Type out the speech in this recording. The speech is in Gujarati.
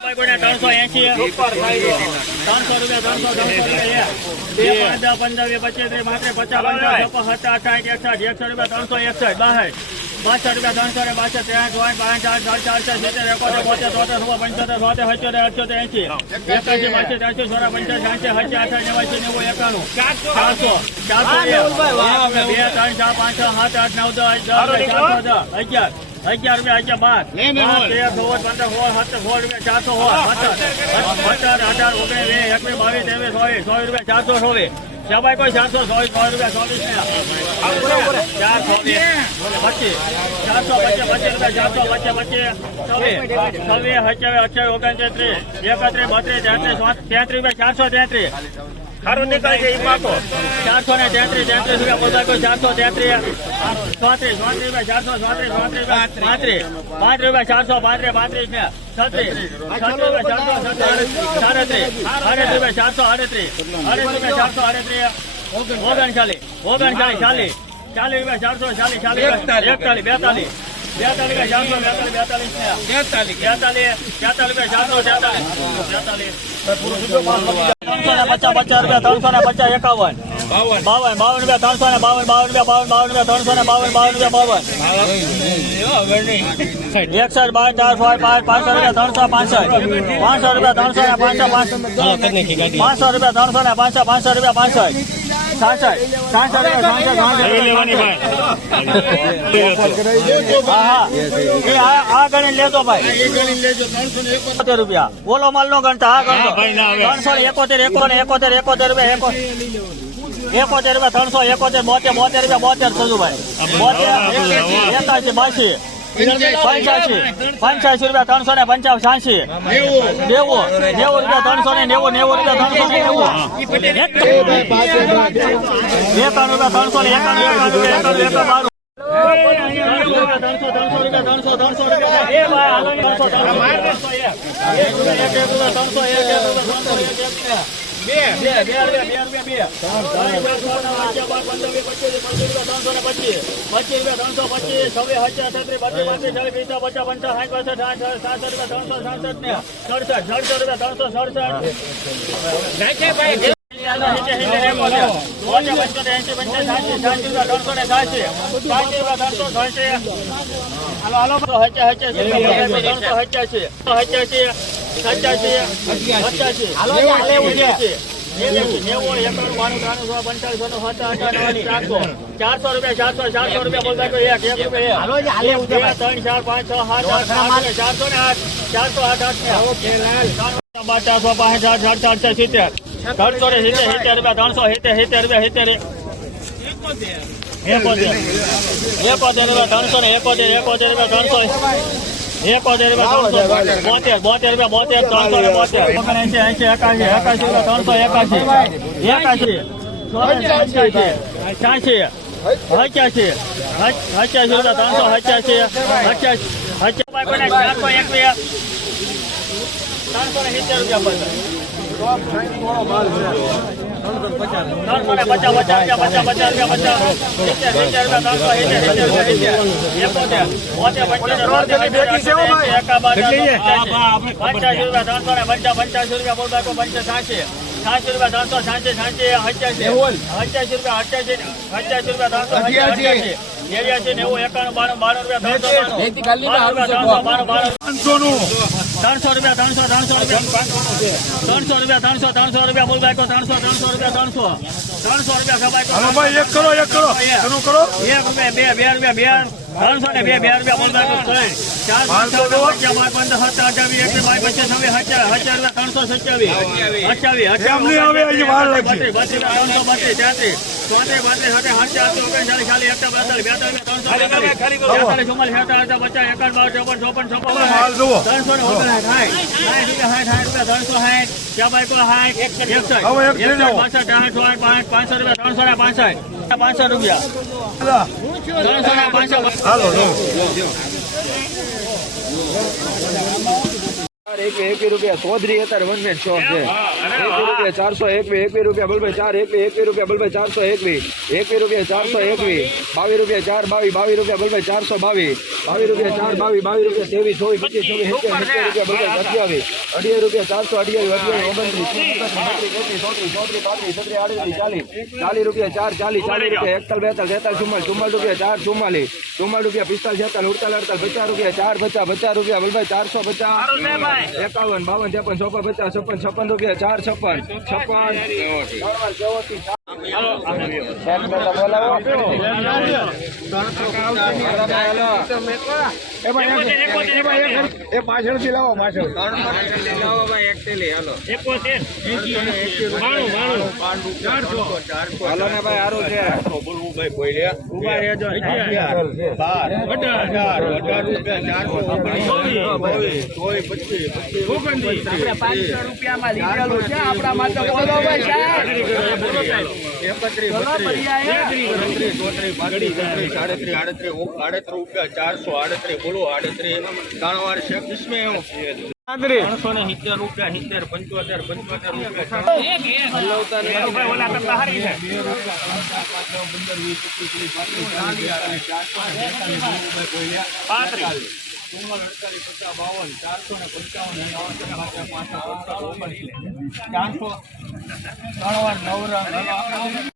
380 300 રૂપિયા 300 15 25 30 50 55 60 રૂપિયા 361 62 300 ₹11 રૂપિયા 400 શાબાઈ કોઈ 400 100 રૂપિયા 433 ખારું નીકળે છે એ પાકો 433 રૂપિયા બોલતા કોઈ 433 રૂપિયા 400 5 રૂપિયા 435 ને 36 રૂપિયા 438 39 રૂપિયા 440 આ ગણી લેજો ભાઈ રૂપિયા ઓલો માલ નો ગણતા આ ગણતો 371 રૂપિયા 371 રૂપિયા 72 85 85 રૂપિયા 385 90 રૂપિયા 390 ₹500 ₹421 રૂપિયા ચૌધરી અત્યારે વન મેન શોપ છે ₹421 રૂપિયા બલભાઈ 421 રૂપિયા બલભાઈ 421 રૂપિયા 421 ₹22 422 રૂપિયા બલભાઈ 422 ₹22 422 રૂપિયા 23 24 25 રૂપિયા બલભાઈ 40 રૂપિયા 440 રૂપિયા 41 રૂપિયા 44 રૂપિયા 45 રૂપિયા 50 રૂપિયા બલભાઈ 450 51 52 53 54 56 રૂપિયા 456 પાછળથી લાવો પાછળ હાલો ને ભાઈ સારું છે ઉભા રહેજો 500 રૂપિયામાં લીધેલું છે આપણા માટે બોલો ભાઈ 438 બોલો 38 ત્રણ છે કિસમે 370 રૂપિયા 70 55 રૂપિયા